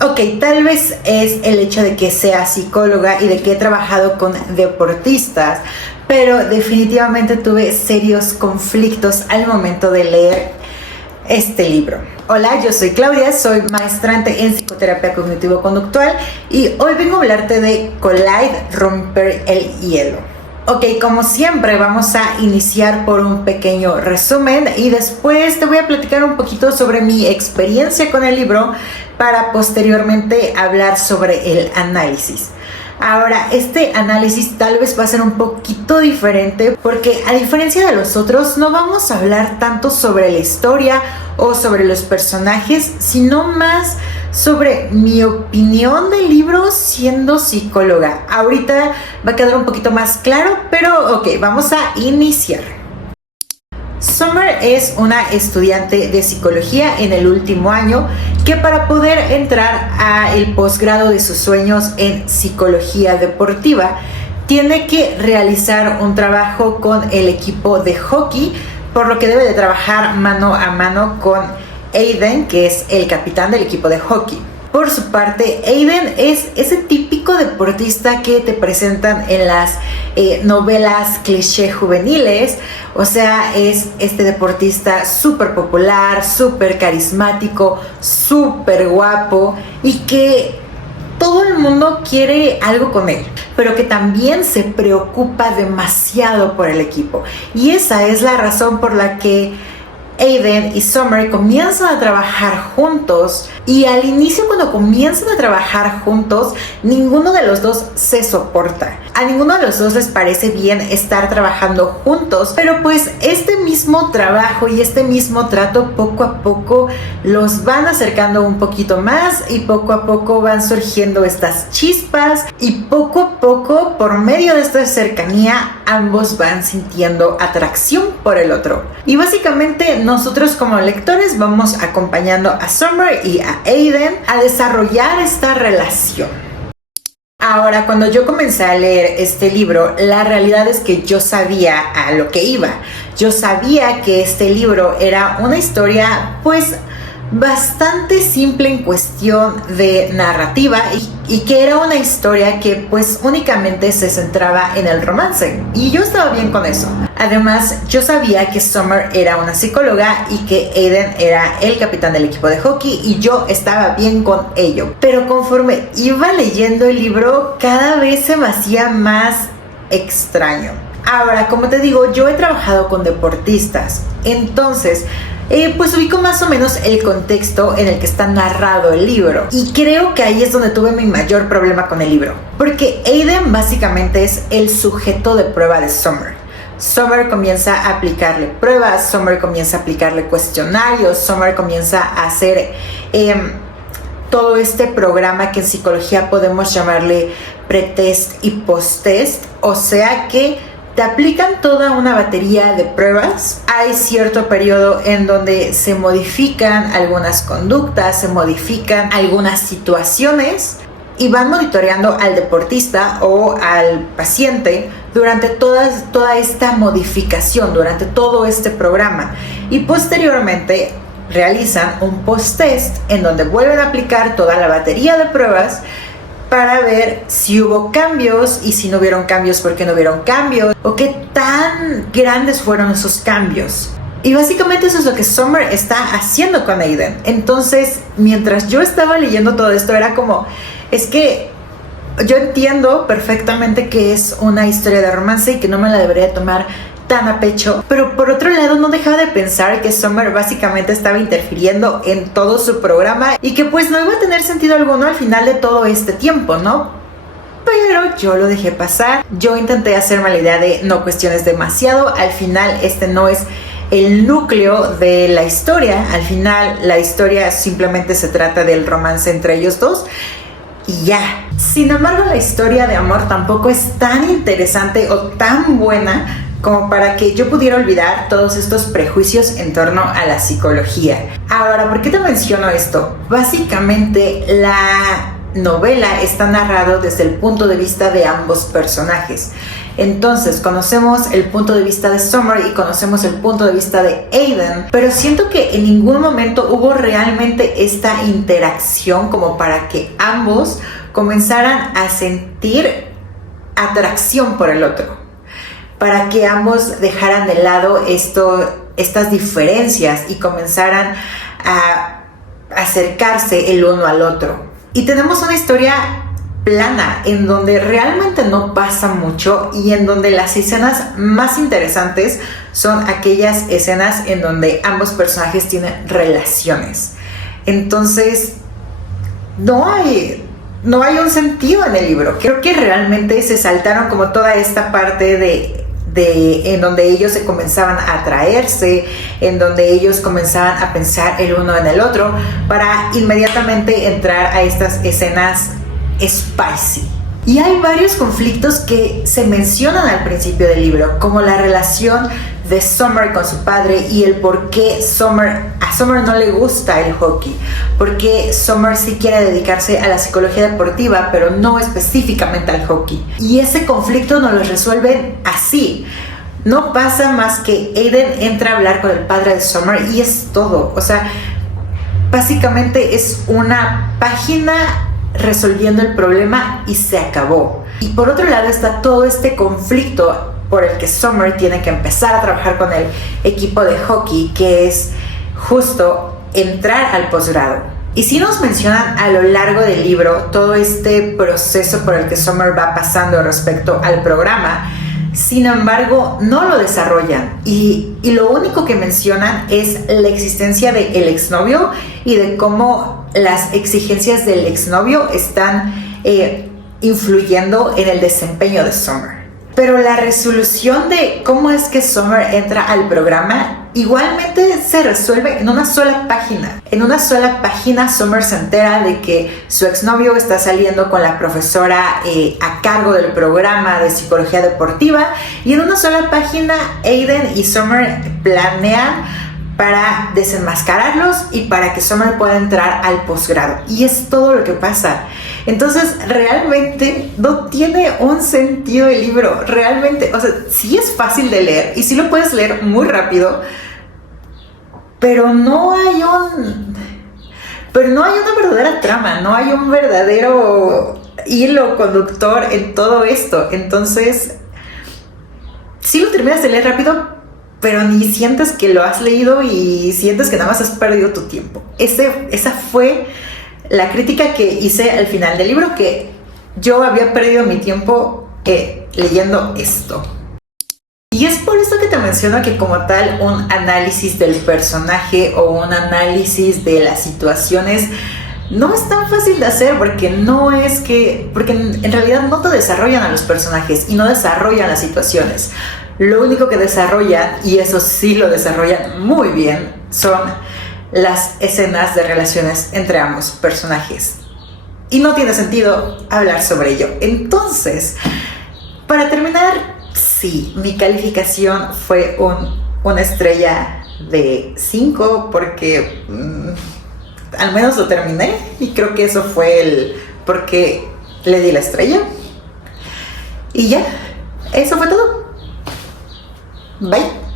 Ok, tal vez es el hecho de que sea psicóloga y de que he trabajado con deportistas, pero definitivamente tuve serios conflictos al momento de leer este libro. Hola, yo soy Claudia, soy maestrante en psicoterapia cognitivo-conductual y hoy vengo a hablarte de Collide, romper el hielo. Ok, como siempre vamos a iniciar por un pequeño resumen y después te voy a platicar un poquito sobre mi experiencia con el libro para posteriormente hablar sobre el análisis. Ahora, este análisis tal vez va a ser un poquito diferente porque a diferencia de los otros no vamos a hablar tanto sobre la historia o sobre los personajes, sino más sobre mi opinión del libro siendo psicóloga. Ahorita va a quedar un poquito más claro, pero ok, vamos a iniciar. Summer es una estudiante de psicología en el último año que para poder entrar al posgrado de sus sueños en psicología deportiva tiene que realizar un trabajo con el equipo de hockey, por lo que debe de trabajar mano a mano con Aiden, que es el capitán del equipo de hockey. Por su parte, Aiden es ese típico deportista que te presentan en las novelas cliché juveniles. O sea, es este deportista súper popular, súper carismático, súper guapo y que todo el mundo quiere algo con él, pero que también se preocupa demasiado por el equipo. Y esa es la razón por la que Aiden y Summer comienzan a trabajar juntos, y al inicio, cuando comienzan a trabajar juntos, ninguno de los dos se soporta. A ninguno de los dos les parece bien estar trabajando juntos, pero pues este mismo trabajo y este mismo trato poco a poco los van acercando un poquito más, y poco a poco van surgiendo estas chispas, y poco a poco, por medio de esta cercanía, ambos van sintiendo atracción por el otro. Y básicamente nosotros como lectores vamos acompañando a Summer y a Aiden a desarrollar esta relación. Ahora, cuando yo comencé a leer este libro, la realidad es que yo sabía a lo que iba. Yo sabía que este libro era una historia, pues, bastante simple en cuestión de narrativa y que era una historia que pues únicamente se centraba en el romance, y yo estaba bien con eso. Además, yo sabía que Summer era una psicóloga y que Aiden era el capitán del equipo de hockey, y yo estaba bien con ello. Pero conforme iba leyendo el libro, cada vez se me hacía más extraño. Ahora, como te digo, yo he trabajado con deportistas, entonces pues ubico más o menos el contexto en el que está narrado el libro, y creo que ahí es donde tuve mi mayor problema con el libro, porque Aiden básicamente es el sujeto de prueba de Summer. Summer comienza a aplicarle pruebas, Summer comienza a aplicarle cuestionarios, Summer comienza a hacer todo este programa que en psicología podemos llamarle pretest y posttest, o sea que te aplican toda una batería de pruebas. Hay cierto periodo en donde se modifican algunas conductas, se modifican algunas situaciones, y van monitoreando al deportista o al paciente durante toda esta modificación, durante todo este programa. Y posteriormente realizan un post-test en donde vuelven a aplicar toda la batería de pruebas para ver si hubo cambios, y si no hubieron cambios, por qué no hubieron cambios, o qué tan grandes fueron esos cambios. Y básicamente eso es lo que Summer está haciendo con Aiden. Entonces, mientras yo estaba leyendo todo esto, era como, es que yo entiendo perfectamente que es una historia de romance y que no me la debería tomar tan a pecho, pero por otro lado no dejaba de pensar que Summer básicamente estaba interfiriendo en todo su programa, y que pues no iba a tener sentido alguno al final de todo este tiempo, ¿no? Pero yo lo dejé pasar. Yo intenté hacerme la idea de no cuestiones demasiado. Al final este no es el núcleo de la historia. Al final la historia simplemente se trata del romance entre ellos dos y ya. Sin embargo, la historia de amor tampoco es tan interesante o tan buena como para que yo pudiera olvidar todos estos prejuicios en torno a la psicología. Ahora, ¿por qué te menciono esto? Básicamente, la novela está narrado desde el punto de vista de ambos personajes. Entonces conocemos el punto de vista de Summer y conocemos el punto de vista de Aiden, pero siento que en ningún momento hubo realmente esta interacción como para que ambos comenzaran a sentir atracción por el otro, para que ambos dejaran de lado estas diferencias y comenzaran a acercarse el uno al otro. Y tenemos una historia plana en donde realmente no pasa mucho y en donde las escenas más interesantes son aquellas escenas en donde ambos personajes tienen relaciones. Entonces no hay un sentido en el libro. Creo que realmente se saltaron como toda esta parte en donde ellos se comenzaban a atraerse, en donde ellos comenzaban a pensar el uno en el otro, para inmediatamente entrar a estas escenas spicy. Y hay varios conflictos que se mencionan al principio del libro, como la relación de Summer con su padre y el por qué a Summer no le gusta el hockey, porque Summer sí quiere dedicarse a la psicología deportiva, pero no específicamente al hockey. Y ese conflicto nos lo resuelven así. No pasa más que Aiden entra a hablar con el padre de Summer y es todo. O sea, básicamente es una página resolviendo el problema y se acabó. Y por otro lado está todo este conflicto por el que Summer tiene que empezar a trabajar con el equipo de hockey, que es justo entrar al posgrado. Y sí nos mencionan a lo largo del libro todo este proceso por el que Summer va pasando respecto al programa. Sin embargo, no lo desarrollan y lo único que mencionan es la existencia del exnovio y de cómo las exigencias del exnovio están influyendo en el desempeño de Summer. Pero la resolución de cómo es que Summer entra al programa igualmente se resuelve en una sola página. En una sola página Summer se entera de que su exnovio está saliendo con la profesora a cargo del programa de psicología deportiva, y en una sola página Aiden y Summer planean para desenmascararlos y para que Summer pueda entrar al posgrado. Y es todo lo que pasa. Entonces, realmente no tiene un sentido el libro. Realmente, o sea, sí es fácil de leer y sí lo puedes leer muy rápido, pero no hay una verdadera trama, no hay un verdadero hilo conductor en todo esto. Entonces, sí lo terminas de leer rápido, pero ni sientes que lo has leído y sientes que nada más has perdido tu tiempo. Esa fue la crítica que hice al final del libro, que yo había perdido mi tiempo leyendo esto. Y es por eso que te menciono que como tal un análisis del personaje o un análisis de las situaciones no es tan fácil de hacer, porque en realidad no te desarrollan a los personajes y no desarrollan las situaciones. Lo único que desarrollan, y eso sí lo desarrollan muy bien, son las escenas de relaciones entre ambos personajes. Y no tiene sentido hablar sobre ello. Entonces, para terminar, sí, mi calificación fue una estrella de 5, porque al menos lo terminé, y creo que eso fue el por qué le di la estrella. Y ya, eso fue todo. Bye.